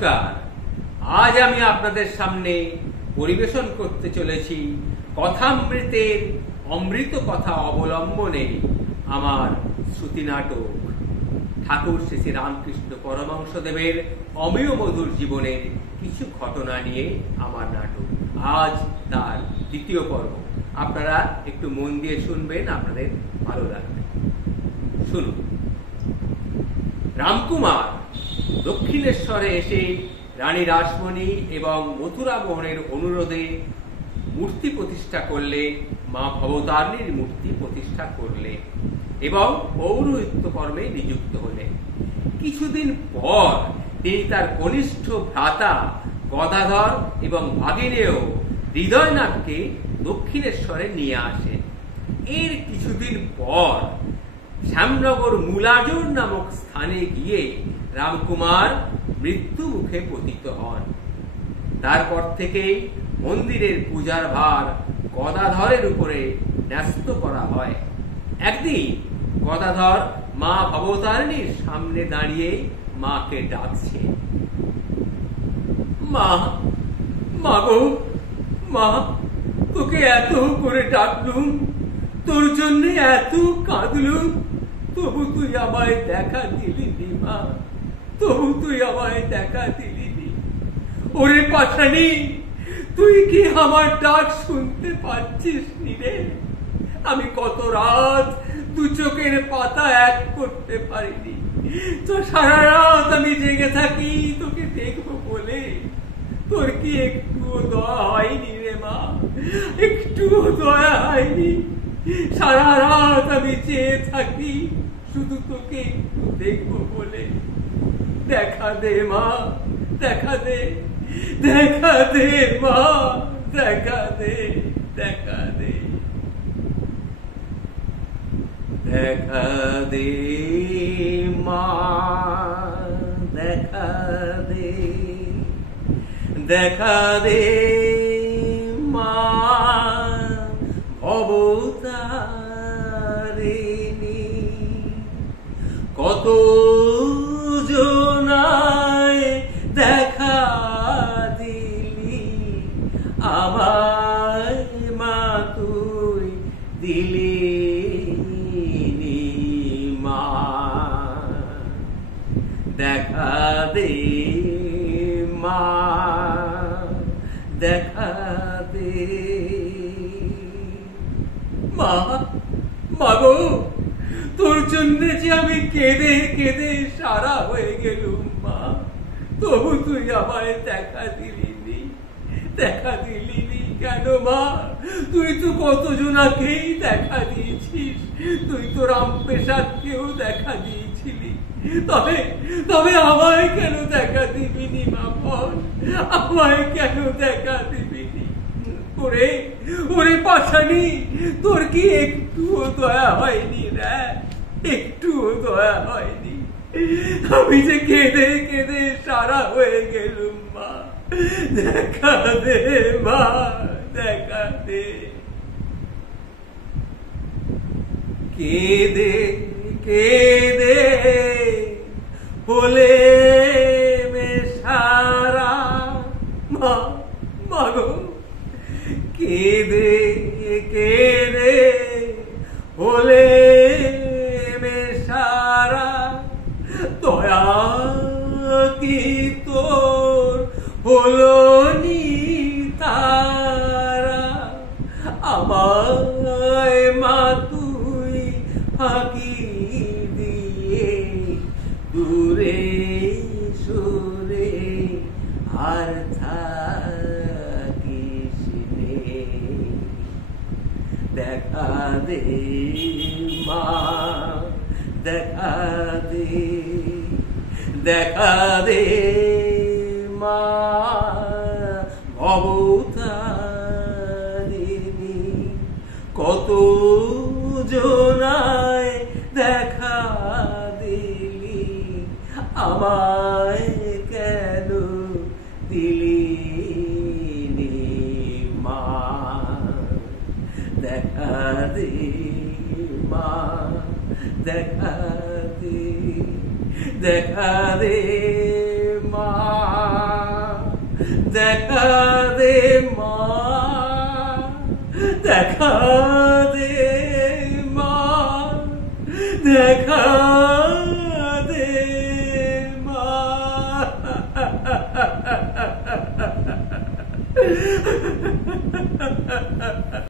নমস্কার। আজ আমি আপনাদের সামনে পরিবেশন করতে চলেছি কথামৃতের অমৃত কথা অবলম্বনে আমার শ্রুতি নাটক ঠাকুর শ্রী শ্রী রামকৃষ্ণ পরমহংসদেবের অমেয় মধুর জীবনের কিছু ঘটনা নিয়ে আমার নাটক। আজ তার দ্বিতীয় পর্ব। আপনারা একটু মন দিয়ে শুনবেন, আপনাদের ভালো লাগবে। শুনুন। রামকুমার দক্ষিণেশ্বরে এসে রানী রাসমণি এবং মথুরা মোহনের অনুরোধে মূর্তি প্রতিষ্ঠা করলে, মা ভবতারিণীর মূর্তি প্রতিষ্ঠা করলে এবং পৌরোহিত্য কর্মে নিযুক্ত হলেন। কিছুদিন পর তিনি তার কনিষ্ঠ ভ্রাতা গদাধর এবং ভাগিনেয় হৃদয়নাথকে দক্ষিণেশ্বরে নিয়ে আসেন। এর কিছুদিন পর শ্যামনগর মূলাজোর নামক স্থানে গিয়ে রামকুমার মৃত্যু মুখে পতিত হন। তারপর থেকেই মন্দিরের পূজার ভার গদাধরের উপরে ন্যস্ত করা হয়। একদিন গদাধর মা ভবতারিণীর সামনে দাঁড়িয়ে মাকে ডাকছে, মা, মা গো, মা, তোকে এত করে ডাকলুম, তোর জন্য এত কাঁদলুম, তবু তুই আমায় দেখা দিলি নি মা, তবু তুই আমায় দেখা দিলি নি। ওরে পাঠানি, তুই কি আমার ডাক শুনতে পাচ্ছিস নি রে? আমি কত রাত দু চোখের পাতা এক করতে পারিনি, তো সারা রাত আমি জেগে থাকি তোকে দেখবো বলে। তোর কি একটুও দয়া হয়নি রে মা? একটুও দয়া হয়নি? সারা রাত আমি চেয়ে থাকি শুধু তোকে একটু দেখবো বলে। দেখা দে মা, দেখা দে, দেখা দে মা, দেখা দে, দেখা দে, দেখা দে মা, দেখা দে, দেখা দে মা ভবতারিণী। কত জনায় দেখা দিলি, আমায় মা তুই দিলি নি মা। দেখা দে মা, দেখা দে মা। মাগো, তোর জন্য যে আমি কেঁদে কেঁদে সারা হয়ে গেলুম মা, তবু তুই আমায় দেখা দিলি নি। দেখা দিলি নি কেন মা? তুই তো কতজনাকেই দেখা দিয়েছিস, তুই তো রামপ্রসাদকেও দেখা দিয়েছিলি, তবে তবে আমায় কেন দেখা দিবি নি মা? বল, আমায় কেন দেখা দিবি নি? ওরে ওরে পাঠানি, তোর কি একটুও দয়া হয়নি রে? একটুও দয়া হয়নি? আমি যে কেঁদে কেঁদে সারা হয়ে গেলুম মা। দেখা দে মা, দেখা দে। কেঁদে কেঁদে হলে সারা মা, মাগো, কেঁদে কেঁদে হলে সারা। দয়া কি তোর হলো নি তারা? আমায় মা তুই ফাঁকি দিয়ে দূরে সরে আর থাকিস নে। দেখা দে মা, দেখা দে, দেখা দে মা ভবতারিণী। কত জনায় দেখা দিলি, আমায় কেন দিলি নি মা? দেখা দে মা, দেখা দে, দেখা দে মা। দেখা দে মা, দেখা দে মা।